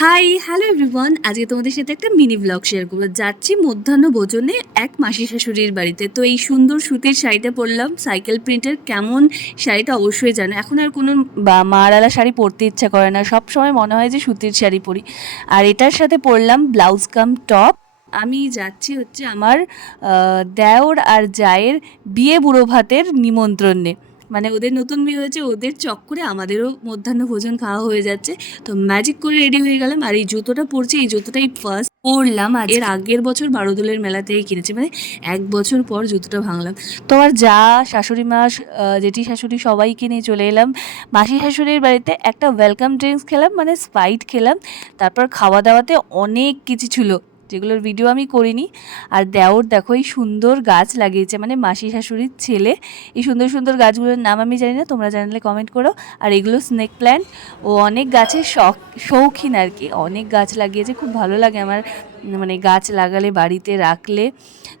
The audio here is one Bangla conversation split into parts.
হাই হ্যালো এভরিওয়ান আজকে তোমাদের সাথে একটা মিনি ব্লগ শেয়ার করব। যাচ্ছি মধ্যাহ্ন ভোজনে এক মাসি শাশুড়ির বাড়িতে। তো এই সুন্দর সুতির শাড়িটা পরলাম। সাইকেল প্রিন্টের কেমন শাড়িটা অবশ্যই জানো। এখন আর কোনো বা মারালা শাড়ি পরতে ইচ্ছা করে না। সব সময় মনে হয় যে সুতির শাড়ি পরি। আর এটার সাথে পরলাম ব্লাউজ কাম টপ আমি যাচ্ছি হচ্ছে আমার দেওর আর জায়ের বিয়ে বুড়ো ভাতের নিমন্ত্রণে। মানে ওদের নতুন বিয়ে হয়েছে, ওদের চক্করে আমাদেরও মধ্যাহ্ন ভোজন খাওয়া হয়ে যাচ্ছে। তো ম্যাজিক করে রেডি হয়ে গেলাম আর এই জুতোটা পরছি, এই জুতোটাই ফার্স্ট পরলাম আর এর আগের বছর বারোদোলের মেলা থেকে কিনেছি মানে এক বছর পর জুতোটা ভাঙলাম। তো আর যা শাশুড়ি মা জেঠি শাশুড়ি সবাইকে নিয়ে চলে এলাম। মাসি শাশুড়ির বাড়িতে একটা ওয়েলকাম ড্রিঙ্কস খেলাম মানে স্পাইট খেলাম। তারপর খাওয়া দাওয়াতে অনেক কিছু ছিল। যেগুলোর ভিডিও আমি করিনি। আর দেওর দেখো, এই সুন্দর গাছ লাগিয়েছে মানে মাসি শাশুড়ির ছেলে। এই সুন্দর সুন্দর গাছগুলোর নাম আমি জানি না, তোমরা জানলে কমেন্ট করো। আর এগুলো স্নেক প্ল্যান্ট ও অনেক গাছের শখ, শৌখিন আর কি। অনেক গাছ লাগিয়েছে, খুব ভালো লাগে আমার। মানে গাছ লাগালে, বাড়িতে রাখলে।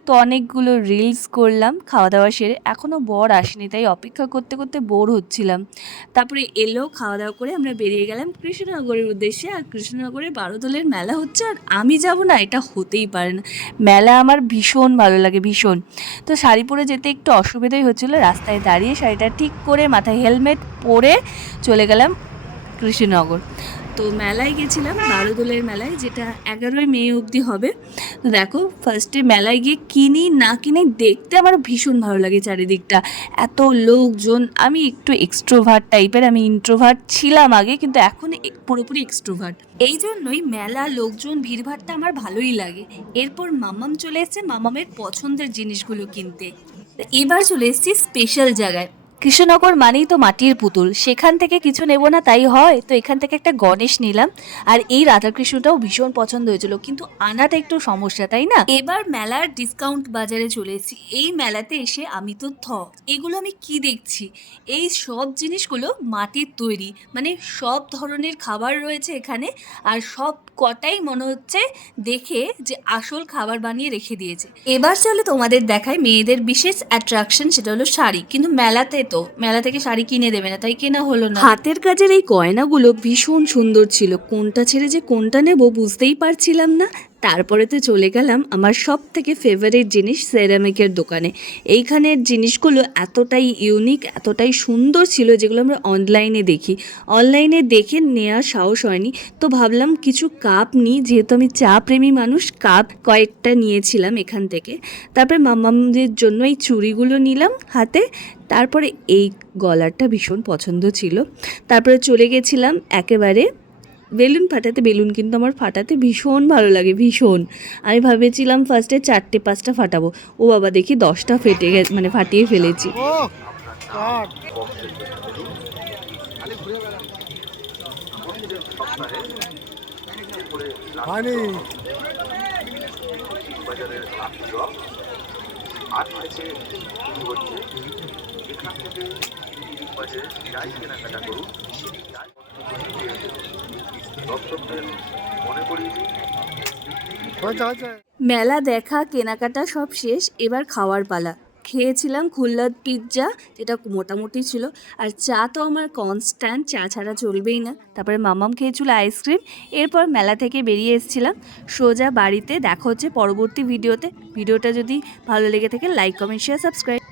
তো অনেকগুলো রিলস করলাম খাওয়া দাওয়া সেরে। এখনও বর আসেনি, তাই অপেক্ষা করতে করতে বোর হচ্ছিলাম। তারপরে এলো খাওয়া দাওয়া করে আমরা বেরিয়ে গেলাম কৃষ্ণনগরের উদ্দেশ্যে। আর কৃষ্ণনগরে বারোদলের মেলা হচ্ছে, আর আমি যাব না, এটা হতেই পারে না। মেলা আমার ভীষণ ভালো লাগে, ভীষণ। তো শাড়ি পরে যেতে একটু অসুবিধাই হচ্ছিল। রাস্তায় দাঁড়িয়ে শাড়িটা ঠিক করে মাথায় হেলমেট পরে চলে গেলাম কৃষ্ণনগর। তো মেলায় গেছিলাম বারোদোলের মেলায়, যেটা এগারোই মে অবধি হবে। তো দেখো ফার্স্টে মেলায় গিয়ে কিনি, না কিনে দেখতে আমার ভীষণ ভালো লাগে চারিদিকটা। এত লোকজন, আমি একটু এক্সট্রোভার্ট টাইপের আমি ইন্ট্রোভার্ট ছিলাম আগে, কিন্তু এখন পুরোপুরি এক্সট্রোভার্ট এই জন্যই মেলা লোকজন, ভিড়ভাড়টা আমার ভালোই লাগে। এরপর মামাম চলে এসেছে, মামামের পছন্দের জিনিসগুলো কিনতে। এবার চলে এসেছি স্পেশাল জায়গায়। কৃষ্ণনগর মানেই তো মাটির পুতুল। সেখান থেকে কিছু নেব না, তাই হয়। তো এখান থেকে একটা গণেশ নিলাম। আর এই রাধাকৃষ্ণটাও ভীষণ পছন্দ হয়েছিল। কিন্তু আনাটা একটু সমস্যা, তাই না? এবার মেলার ডিসকাউন্ট বাজারে চলে এসেছি। এই মেলাতে এসে আমি তো থ এগুলো আমি কি দেখছি? এই সব জিনিসগুলো মাটির তৈরি। মানে সব ধরনের খাবার রয়েছে এখানে। আর সব কটাই মনে হচ্ছে দেখে যে আসল খাবার বানিয়ে রেখে দিয়েছে। এবার চলে তোমাদের দেখায় মেয়েদের বিশেষ অ্যাট্রাকশন সেটা হলো শাড়ি। কিন্তু মেলাতে তো, মেলা থেকে শাড়ি কিনে দেবে না, তাই কেনা হলো না। হাতের কাজের এই গয়নাগুলো ভীষণ সুন্দর ছিল, কোনটা ছেড়ে যে কোনটা নেব বুঝতেই পারছিলাম না। তারপরে তো চলে গেলাম আমার সব থেকে ফেভারিট জিনিস সেরামিকের দোকানে। এইখানের জিনিসগুলো এতটাই ইউনিক এতটাই সুন্দর ছিল যেগুলো আমরা অনলাইনে দেখি। অনলাইনে দেখে নেওয়ার সাহস হয়নি। তো ভাবলাম কিছু কাপ নিই, যেহেতু আমি চা প্রেমী মানুষ কাপ কয়েকটা নিয়েছিলাম এখান থেকে। তারপরে মামামদের জন্য এই চুড়িগুলো নিলাম হাতে। তারপরে এই গলারটা ভীষণ পছন্দ ছিল। তারপরে চলে গেছিলাম একেবারে বেলুন ফাটাতে বেলুন কিন্তু আমার ফাটাতে ভীষণ ভালো লাগে ভীষণ। আমি ভেবেছিলাম ফার্স্টে চারটে পাঁচটা ফাটাবো। ও বাবা দেখি দশটা ফেটে গেছে মানে ফাটিয়ে ফেলেছি। এখান থেকে বাজারে যাই কেনাকাটা করুন দর্শকদের মনে করিয়ে দিই হয়েছে হয়েছে মেলা দেখা কেনাকাটা সব শেষ এবার খাওয়ার পালা। খেয়েছিলাম খুল্লাদ পিৎজা যেটা মোটামুটি ছিল। আর চা তো আমার কনস্ট্যান্ট চা ছাড়া চলবেই না। তারপরে মামাম খেয়েছিল আইসক্রিম এরপর মেলা থেকে বেরিয়ে এসেছিলাম। সোজা বাড়িতে দেখা হচ্ছে পরবর্তী ভিডিওতে ভিডিওটা যদি ভালো লেগে থাকে লাইক কমেন্ট শেয়ার সাবস্ক্রাইব